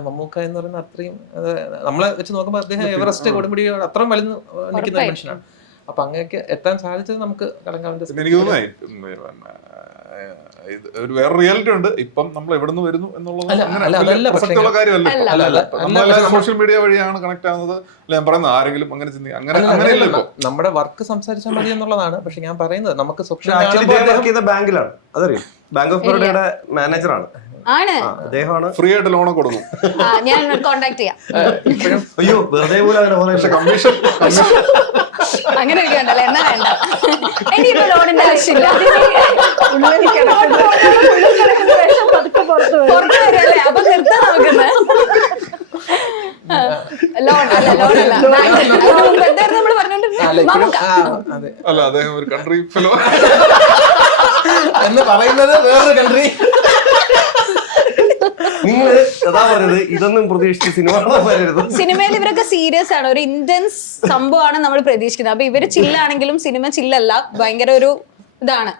മമ്മൂക്ക എന്ന് പറയുന്ന അത്രയും നമ്മളെ വെച്ച് നോക്കുമ്പോൾ അദ്ദേഹം എവറസ്റ്റ് കൊടുമുടി അത്രയും വലിഞ്ഞു നിൽക്കുന്ന ഒരു മനുഷ്യനാണ്. അപ്പൊ അങ്ങനെയൊക്കെ എത്താൻ സാധിച്ചത് നമുക്ക് കടങ്കാവിന്റെ എനിക്ക് തോന്നുന്നു ഒരു വേറെ റിയാലിറ്റി ഉണ്ട്. ഇപ്പം നമ്മൾ എവിടെ നിന്ന് വരുന്നു എന്നുള്ളത് പ്രസക്തിയുള്ള കാര്യമല്ല. സോഷ്യൽ മീഡിയ വഴിയാണ് കണക്ട് ആവുന്നത്. അല്ല ഞാൻ പറയുന്നത് ആരെങ്കിലും അങ്ങനെ ചിന്തിക്കുക അങ്ങനെയല്ല. ഇപ്പൊ നമ്മുടെ വർക്ക് സംസാരിച്ചാൽ മതി എന്നുള്ളതാണ്. പക്ഷെ ഞാൻ പറയുന്നത് നമുക്ക് ബാങ്കിലാണ്, അതറിയും, ബാങ്ക് ഓഫ് ബറോഡയുടെ മാനേജറാണ്. അദ്ദേഹമാണ് ഫ്രീ ആയിട്ട് ലോണൊക്കെ കൊടുക്കും. ഞാൻ കോണ്ടാക്ട് ചെയ്യാം. അയ്യോ വെറുതെ പോലും കമ്മീഷൻ അങ്ങനെ ഉണ്ടല്ലേ, എന്നാ വേണ്ട, എനിക്കിപ്പോ ലോണിന്റെ ആവശ്യമില്ല. പുറത്തു വരല്ലേ, അപ്പൊ നിർത്താൻ നോക്കുന്നത്. ലോൺ അല്ല, ലോണല്ല, എന്തായിരുന്നു നമ്മള് പറഞ്ഞോണ്ടിരുന്നത്? അല്ല, അദ്ദേഹം ഒരു കൺട്രി ഫെലോ എന്ന് പറയുന്നത് വേറൊരു കൺട്രി. നിങ്ങൾ അതാ പറഞ്ഞത്, ഇതൊന്നും പ്രതീക്ഷിച്ച് സിനിമ വരരുത്. സിനിമയിൽ ഇവരൊക്കെ സീരിയസ് ആണ്, ഒരു ഇന്റൻസ് സംഭവമാണ് നമ്മൾ പ്രതീക്ഷിക്കുന്നത്. അപ്പൊ ഇവര് ചില്ലാണെങ്കിലും സിനിമ ചില്ലല്ല, ഭയങ്കര ഒരു ഇതാണ്.